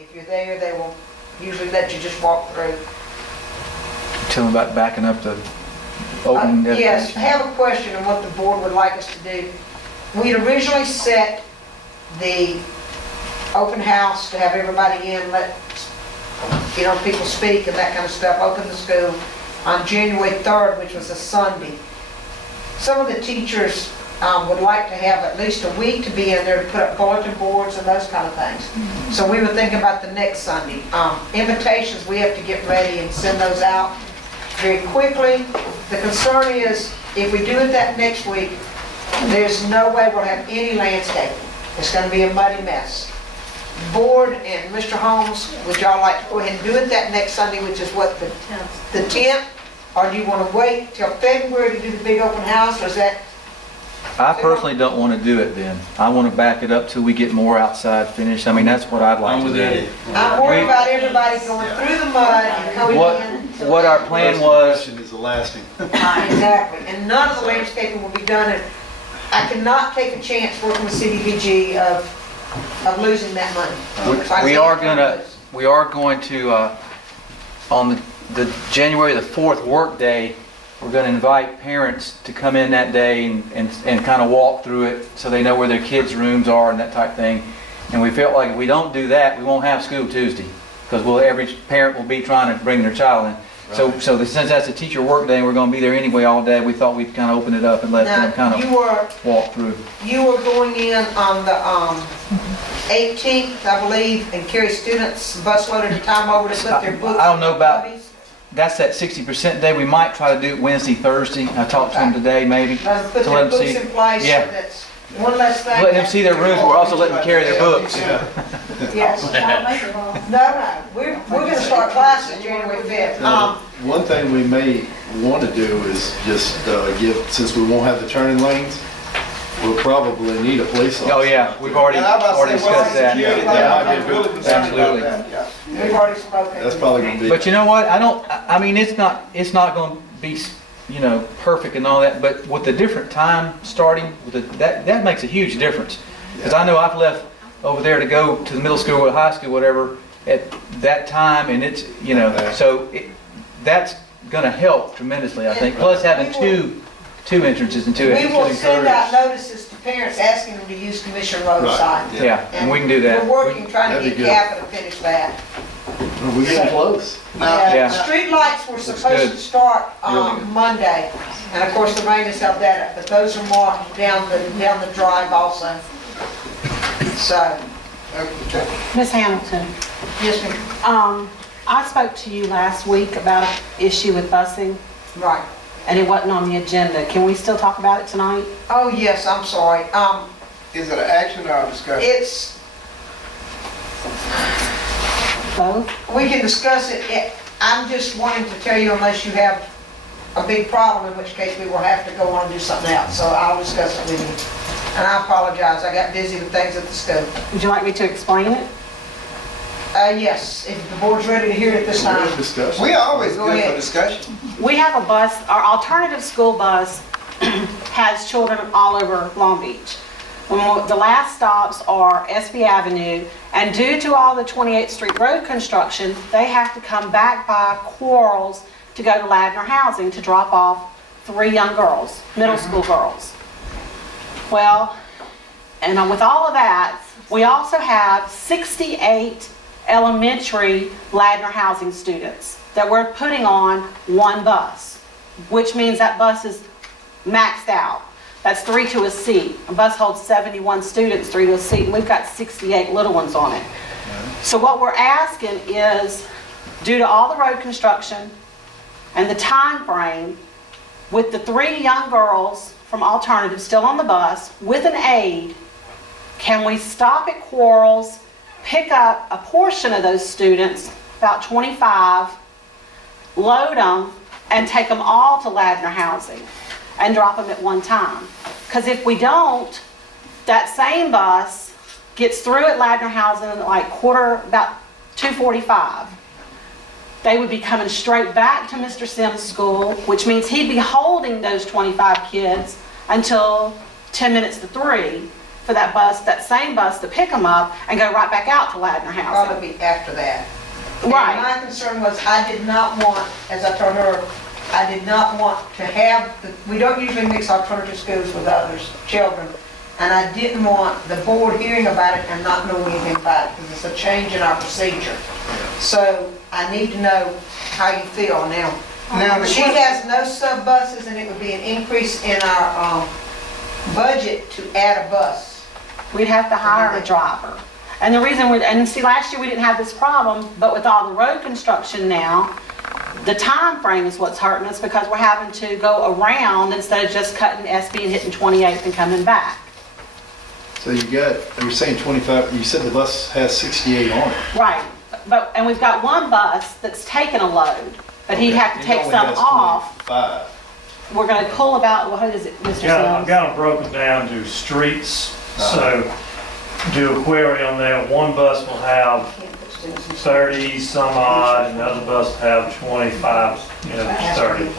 If you're there, they will usually let you just walk through. Tell them about backing up the open. Yes, I have a question on what the board would like us to do. We had originally set the open house to have everybody in, let, people speak and that kind of stuff, open the school on January 3rd, which was a Sunday. Some of the teachers would like to have at least a week to be in there to put up bulletin boards and those kind of things. So we were thinking about the next Sunday. Invitations, we have to get ready and send those out very quickly. The concern is, if we do it that next week, there's no way we'll have any landscaping. It's going to be a muddy mess. Board and Mr. Holmes, would y'all like to go ahead and do it that next Sunday, which is what, the 10th? Or do you want to wait till February to do the big open house, or is that? I personally don't want to do it then. I want to back it up till we get more outside finished. I mean, that's what I'd like to do. I'm worried about everybody going through the mud and coming in. What our plan was. Is the lasting. Exactly, and none of the landscaping will be done, and I cannot take a chance working with CDBG of losing that money. So We are going to, on the January the 4th work day, we're going to invite parents to come in that day and kind of walk through it so they know where their kids' rooms are and that type of thing. And we felt like if we don't do that, we won't have school Tuesday, because every parent will be trying to bring their child in. Right. So since that's a teacher work day and we're going to be there anyway all day, we thought we'd kind of open it up and let them kind of walk through. You were going in on the 18th, I believe, and carry students busload at a time over to put their books. I don't know about. Hobbies. That's that 60% day. We might try to do it Wednesday, Thursday. I talked to them today, maybe. Put their books in place. Yeah. So that's one less thing. Letting them see their rooms. We're also letting them carry their books. Yes. No. We're going to start classes January 5th. One thing we may want to do is just since we won't have the turning lanes, we'll probably need a police officer. Oh yeah, we've already discussed that. That might be a good. Absolutely. We've already spoken. That's probably going to be. But you know what? I mean, it's not going to be, perfect and all that. But with the different time starting, that makes a huge difference. Because I know I've left over there to go to the middle school or high school, whatever, at that time, and it's that's going to help tremendously, I think. Plus having two entrances and two exits. We will send out notices to parents asking them to use Commission Road sign. Yeah, and we can do that. We're working, trying to get Kappa to finish that. We're getting close. Yeah. Street lights were supposed to start on Monday, and of course the rain has held that up, but those are marked down the drive also. So. Ms. Hamilton, Yes, ma'am. I spoke to you last week about an issue with busing, Right. and it wasn't on the agenda. Can we still talk about it tonight? Oh, yes, I'm sorry. Is it an action or a discussion? It's, Both? we can discuss it. I'm just wanting to tell you, unless you have a big problem, in which case we will have to go on and do something else. So I'll discuss it with you. And I apologize, I got busy with things at the school. Would you like me to explain it? Yes, if the board's ready to hear it this time. Discussion. We always Go good ahead. for discussion. We have a bus, our alternative school bus has children all over Long Beach. The last stops are SB Avenue, and due to all the 28th Street Road construction, they have to come back by Quarles to go to Ladner Housing to drop off 3 young girls, middle school girls. Well, and with all of that, we also have 68 elementary Ladner Housing students that we're putting on one bus, which means that bus is maxed out. That's 3 to a seat. A bus holds 71 students, 3 to a seat, and we've got 68 little ones on it. So what we're asking is, due to all the road construction and the time frame, with the 3 young girls from Alternative still on the bus, with an aide, can we stop at Quarles, pick up a portion of those students, about 25, load them, and take them all to Ladner Housing and drop them at one time? Because if we don't, that same bus gets through at Ladner Housing at like about 2:45. They would be coming straight back to Mr. Sims' school, which means he'd be holding those 25 kids until 10 minutes to 3. for that same bus to pick them up and go right back out to Ladner Housing. Probably be after that. And Right. my concern was, I did not want, as I told her, I did not want to have, we don't usually mix alternative schools with others, children, and I didn't want the board hearing about it and not knowing anything about it, because it's a change in our procedure. So I need to know how you feel now. Now, the She question- has no sub buses, and it would be an increase in our budget to add a bus. We'd have to hire a driver. And the reason and see, last year we didn't have this problem, but with all the road construction now, the time frame is what's hurting us because we're having to go around instead of just cutting SB and hitting 28th and coming back. So you're saying 25, you said the bus has 68 on it. Right, and we've got one bus that's taking a load, but he'd have to It take only some has off. 25. We're gonna pull about, what is it, Mr. Yeah, I've Sims? got them broken down to streets, so do a query on that. One bus will have 30 some odd, and the other bus will have 25, 30.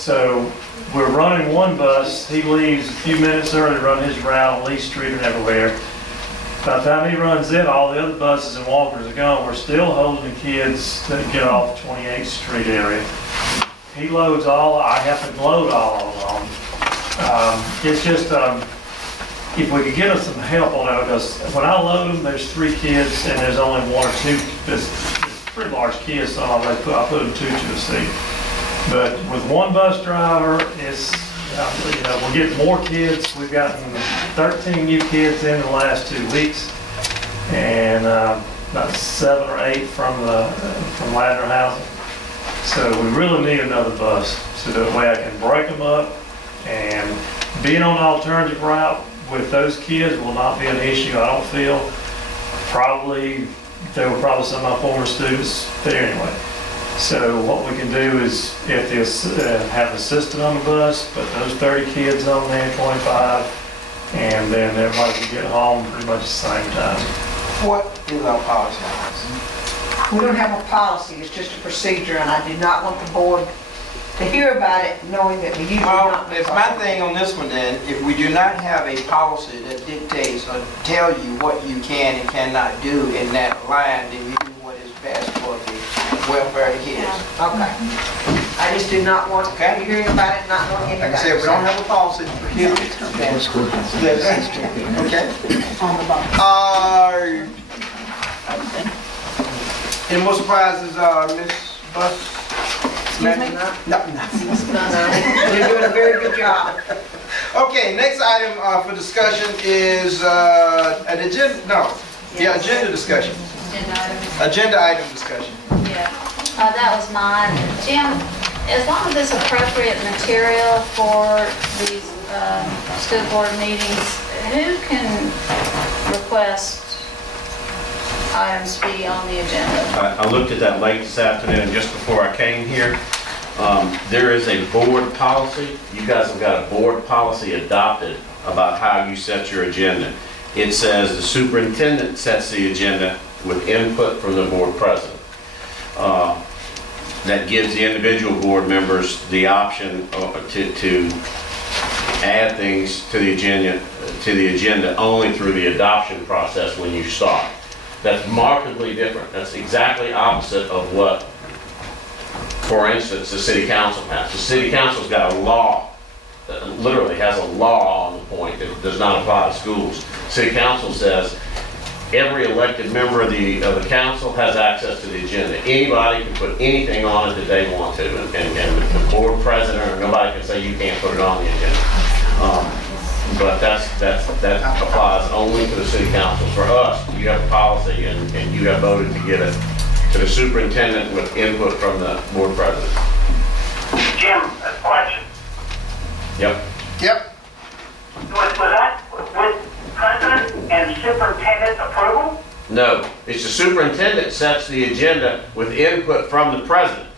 So we're running one bus, he leaves a few minutes early, run his route on Lee Street and everywhere. By the time he runs it, all the other buses and walkers are gone. We're still holding the kids that get off 28th Street area. He loads all, I have to load all of them. It's just, if we could get us some help on that, because when I load them, there's 3 kids and there's only 1 or 2, it's pretty large kids, so I put them 2 to the seat. But with one bus driver, it's, we're getting more kids. We've gotten 13 new kids in the last 2 weeks, and about 7 or 8 from Ladner Housing. So we really need another bus, so that way I can break them up, and being on the alternative route with those kids will not be an issue, I don't feel. There were probably some of my former students there anyway. So what we can do is, if they have an assistant on the bus, put those 30 kids on there, 25, and then everybody can get home pretty much at the same time. What is our policy on this? We don't have a policy, it's just a procedure, and I did not want the board to hear about it, knowing that we usually Well, not. it's my thing on this one then, if we do not have a policy that dictates or tell you what you can and cannot do in that line, then you do what is best for the welfare of the kids. Okay. I just did not want Okay. you hearing about it, not knowing anything Like I about said, it. we don't have a policy for kids. Okay? On the bus. Any more surprises, Ms. Buss? Excuse me? No. You're doing a very good job. Okay, next item for discussion is an agenda, agenda discussion. Agenda items. Agenda item discussion. Yeah, that was mine. Jim, as long as it's appropriate material for these school board meetings, who can request items be on the agenda? I looked at that late this afternoon, just before I came here. There is a board policy. You guys have got a board policy adopted about how you set your agenda. It says the superintendent sets the agenda with input from the board president. That gives the individual board members the option to add things to the agenda only through the adoption process when you start. That's markedly different. That's exactly opposite of what, for instance, the city council has. The city council's got a law, that literally has a law on the point that does not apply to schools. City council says every elected member of the council has access to the agenda. Anybody can put anything on it that they want to, and the board president or nobody can say you can't put it on the agenda. But that applies only to the city council. For us, you have a policy and you have voted to get it to the superintendent with input from the board president. Jim, a question. Yep. Yep. Was that with president and superintendent approval? No, it's the superintendent sets the agenda with input from the president.